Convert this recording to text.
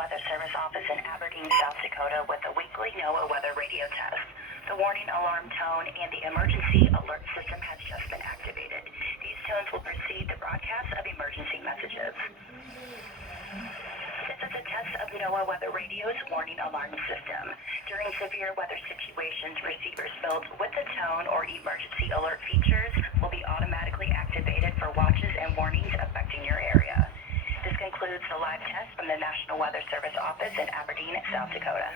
Weather Service office in Aberdeen, South Dakota with a weekly NOAA weather radio test. The warning alarm tone and the emergency alert system has just been activated. These tones will precede the broadcast of emergency messages. This is a test of NOAA Weather Radio's warning alarm system. During severe weather situations, receivers built with the tone or emergency alert features will be automatically activated for watches and warnings affecting your area. This concludes the live test from the National Weather Service office in Aberdeen, South Dakota.